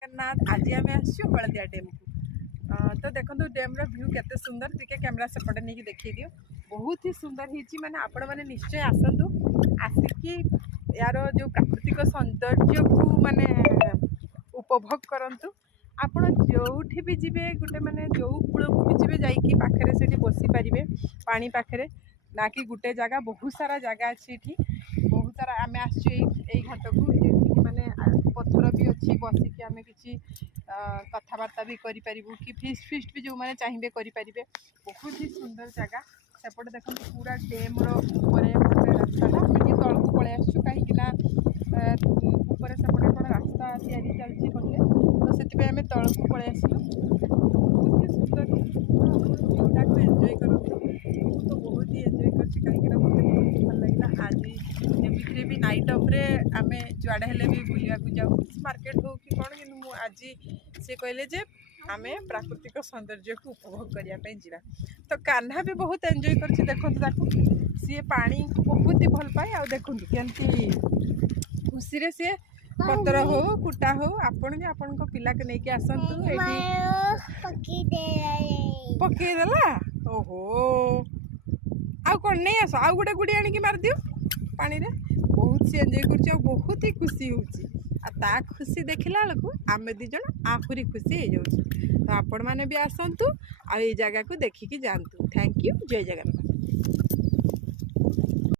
जगन्नाथ आज आम आसु हलदिया डेम को तो देखो डेम भ्यू केते सुंदर टे कैमेरा सेपटे नहीं देखी दियो बहुत ही सुंदर होती माने आपण मैंने निश्चय आसतु आसिकी यार जो प्राकृतिक सौंदर्य को माने उपभोग करंतु आपण जो भी जीवे गोटे माने जो कूल को भी जीवे जाइए पाखे से बसी पारे पानी पाखे ना कि गोटे जगह बहुत सारा जगह अच्छी बहुत सारा आम घाट को माने पत्थर भी अच्छी बसिकी आम कि कथबार्ता भी करूँ कि फिस्ट फिस्ट भी जो मैंने चाहिए करें बहुत ही सुंदर जगह सेपटे देखो पूरा डेम रोटे रास्ता तल को पलि आसू कहीं ऊपर सेपटे कौन रास्ता तैयारी चलती कहले तो से आम तल को पलि आसलु बहुत ही सुंदर व्यूटा को एंजॉय करूँ तो बहुत ही एंजॉय करें कहीं मतलब बहुत भल लगे आज एमती भी नाइट अफ्रे आम जुआड़े हेले भी बुलिया जाऊ मार्केट हो कि कौन कि आज सी कहले जे आम प्राकृतिक सौंदर्य को उपभोग करने जा तो कान्हा भी बहुत एंजॉय कर देखो सी पानी को बहुत ही भल पाए आ देखो केमती खुशी सी पतर हो कुटा हो आपण भी आपण पिला के लेके आसतु पकईदेला ओहो आउ कौन नहीं आस आउ गोटे गुड़ी आणिक मार दियो पानी रे बहुत सी एंजॉय कर बहुत ही खुशी होता खुशी देखला बेलू आम दीज आहरी खुशी हो तो आपण मैंने भी आसतु आ जगह को देखिकी जातु थैंक यू जय जगन्नाथ।